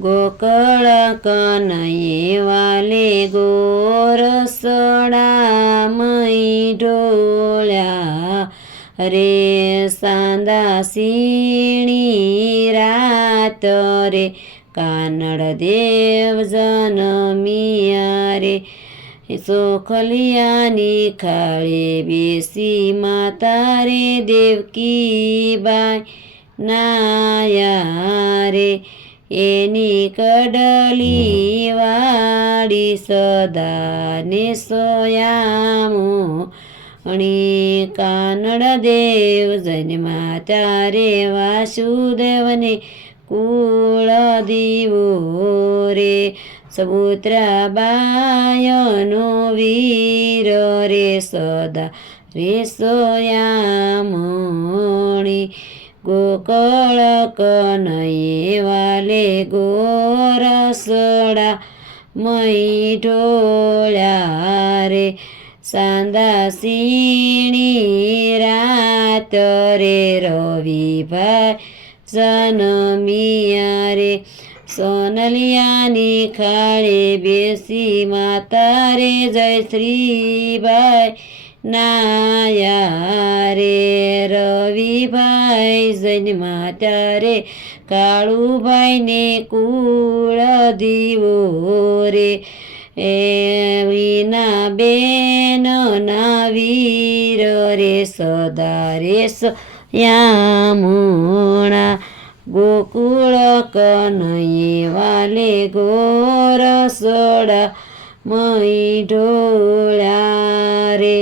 गोकळ कनये वाले गोरसोडा मई ढोळ्या रे सांदा सीणी रात रे कानड देव जनमिया रे सोखलियानी खाळे बेसी माता रे देवकी बाय नाया रे एनी कडली वाडी सदा ने सोयामो आणि कानड देव जन्मात्या रे वासुदेवने कुळ दिवो रे समुद्राबायनो वीर रे सदा रे सोयामणी गोकळ कनये वाले गोरसोडा मई ढोळ्या रे सांदा सीणी रात रे रविभाई जनमिया रे सोनलियानी खाळे बेसी माता रे जयश्रीबाई नाया रे रविभाई जन्मात्या रे काळूबाईने कुळ दिवो रे विना बेन नावीर रे सदा रे यामुणा गोकुळ कनये वाले गोरसोडा मई ढोळ्या रे।